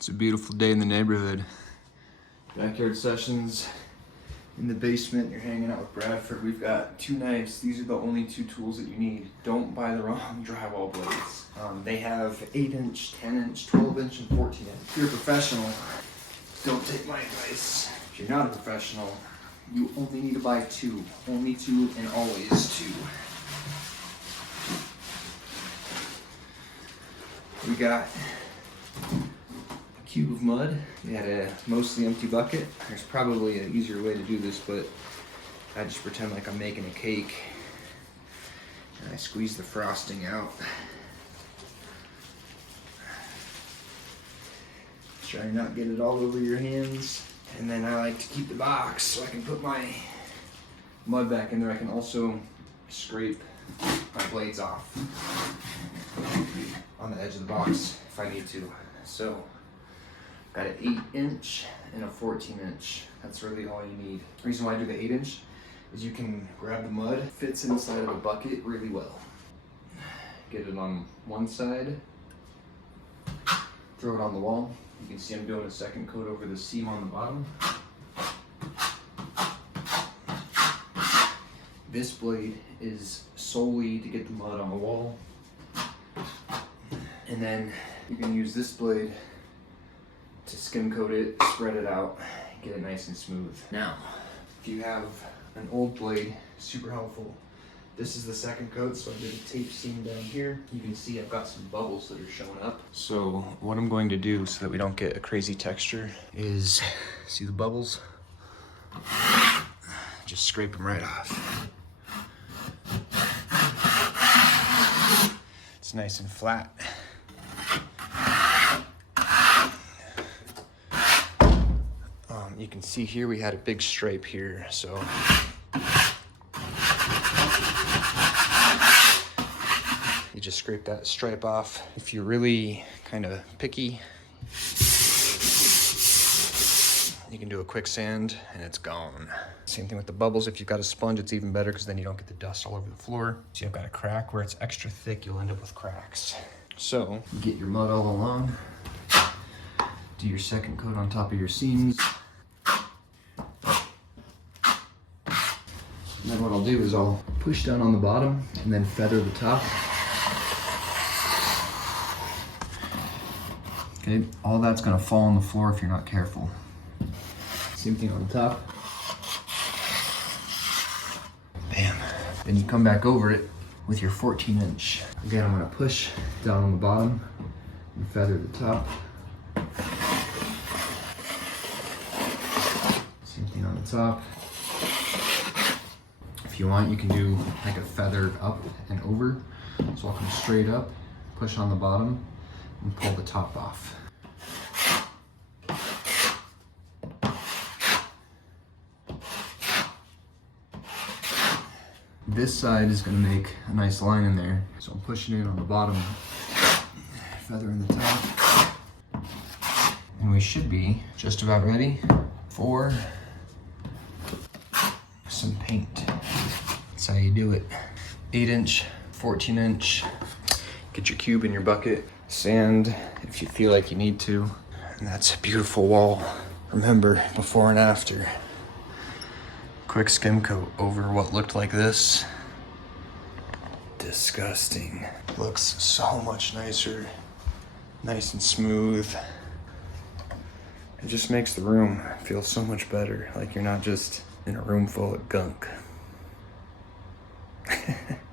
It's a beautiful day in the neighborhood. Backyard sessions in the basement. You're hanging out with Bradford. We've got 2 knives. These are the only 2 tools that you need. Don't buy the wrong drywall blades. They have 8-inch, 10-inch, 12-inch, and 14-inch. If you're a professional, don't take my advice. If you're not a professional, you only need to buy 2. Only 2 and always 2. We got a cube of mud. We had a mostly empty bucket. There's probably an easier way to do this, but I just pretend like I'm making a cake. And I squeeze the frosting out. Try not to get it all over your hands. And then I like to keep the box so I can put my mud back in there. I can also scrape my blades off on the edge of the box if I need to. So, got an 8-inch and a 14-inch. That's really all you need. The reason why I do the 8-inch is you can grab the mud, fits inside of the bucket really well. Get it on one side, throw it on the wall. You can see I'm doing a second coat over the seam on the bottom. This blade is solely to get the mud on the wall. And then you can use this blade to skim coat it, spread it out, get it nice and smooth. Now, if you have an old blade, super helpful. This is the second coat, so I did a tape seam down here. You can see I've got some bubbles that are showing up. So what I'm going to do so that we don't get a crazy texture is, see the bubbles? Just scrape them right off. It's nice and flat. You can see here we had a big stripe here, so you just scrape that stripe off. If you're really kind of picky, you can do a quick sand and it's gone. Same thing with the bubbles. If you've got a sponge, it's even better because then you don't get the dust all over the floor. See, I've got a crack where it's extra thick, you'll end up with cracks. So, you get your mud all along, do your second coat on top of your seams. And then what I'll do is I'll push down on the bottom and then feather the top. Okay, all that's gonna fall on the floor if you're not careful. Same thing on the top. Bam. Then you come back over it with your 14-inch. Again, I'm gonna push down on the bottom and feather the top. Same thing on the top. If you want, you can do like a feather up and over. So I'll come straight up, push on the bottom, and pull the top off. This side is going to make a nice line in there. So I'm pushing it on the bottom, feathering the top. And we should be just about ready for some paint. That's how you do it. 8-inch, 14-inch. Get your cube in your bucket. Sand if you feel like you need to. And that's a beautiful wall. Remember, before and after. Quick skim coat over what looked like this. Disgusting. Looks so much nicer. Nice and smooth. It just makes the room feel so much better. Like you're not just in a room full of gunk.